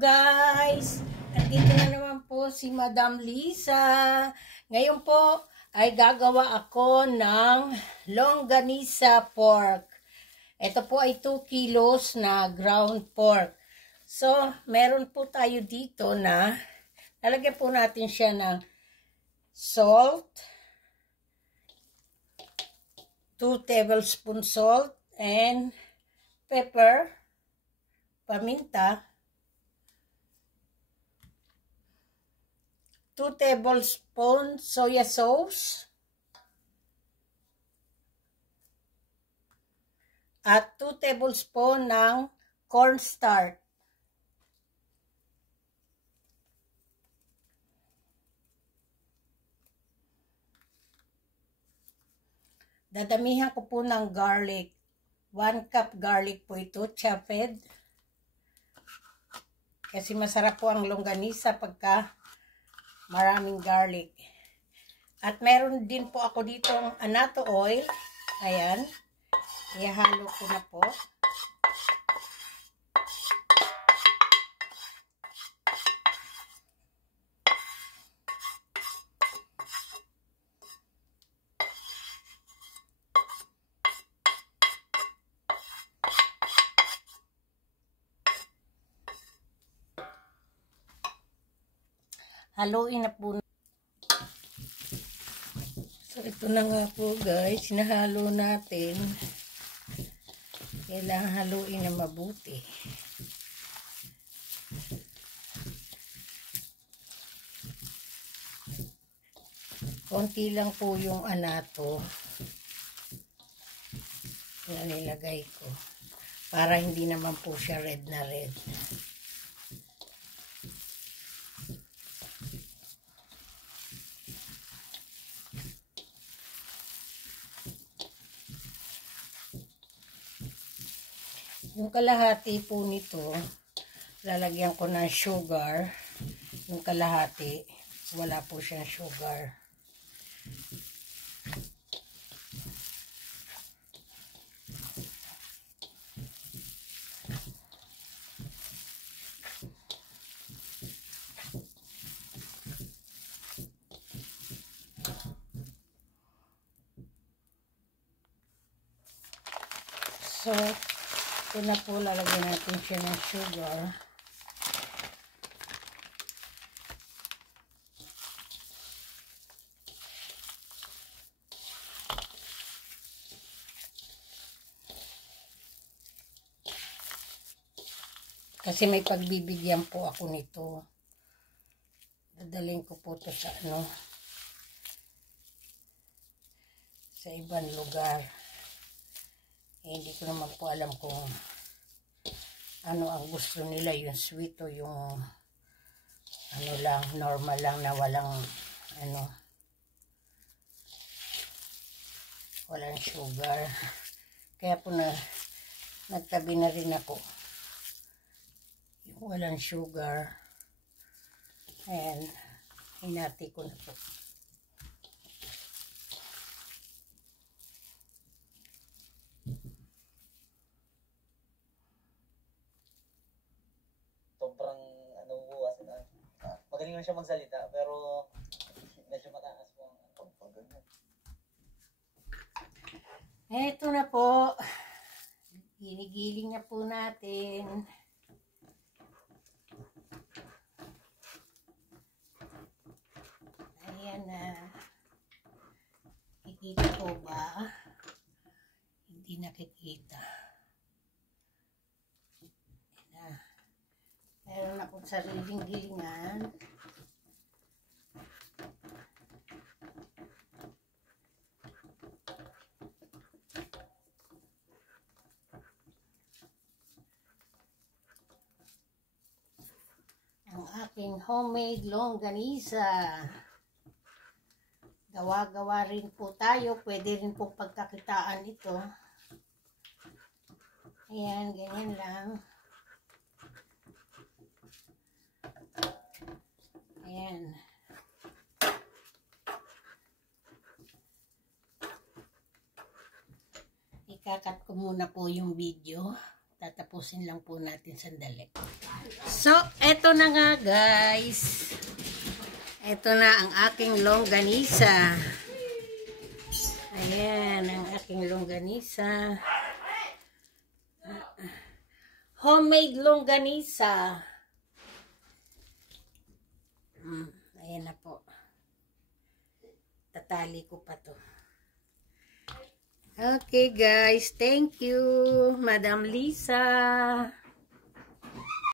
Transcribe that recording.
guys! Nandito na naman po si Madam Lisa. Ngayon po ay gagawa ako ng longganisa pork. Ito po ay 2 kilos na ground pork. So, meron po tayo dito na lalagyan po natin siya ng salt, 2 tablespoon salt, and pepper, paminta, 2 tablespoon soya sauce, at 2 tablespoon ng cornstarch. Dadamihan ko po ng garlic. 1 cup garlic po ito, chopped. Kasi masarap po ang longganisa pagka maraming garlic. At meron din po ako dito ang annatto oil. Ayan. Ihalo ko na po. Haluin na po. So, ito na nga po guys. Sinahalo natin. Kailangan haluin na mabuti. Konti lang po yung annatto na nilagay ko. Para hindi naman po siya red na red. Yung kalahati po nito, lalagyan ko ng sugar. Yung kalahati, wala po siyang sugar. So, ito na po, lalagyan natin siya ng sugar. Kasi may pagbibigyan po ako nito. Dadalhin ko po ito sa sa ibang lugar. Hindi ko naman po alam kung ano ang gusto nila, yung sweet o yung lang, normal lang na walang sugar. Kaya po nagtabi na rin ako yung walang sugar. And hinati ko na po. Magaling lang siya magsalita, pero medyo mataas po ang pagpagano. Eto na po. Ginigiling na po natin. Ayan na. Kikita po ba? Hindi nakikita. Ayan na. Meron na po sariling gilingan. Ang aking homemade longganisa. Gawa-gawa rin po tayo. Pwede rin po pagkakitaan ito. Ayan, ganyan lang. Ayan. Ikakat ko muna po yung video. Tatapusin lang po natin sandali. So, eto na nga guys. Eto na ang aking longganisa. Ayan, ang aking longganisa. Homemade longganisa. Ayan na po. Tatali ko pa to. Okay guys, thank you, Madam Lisa.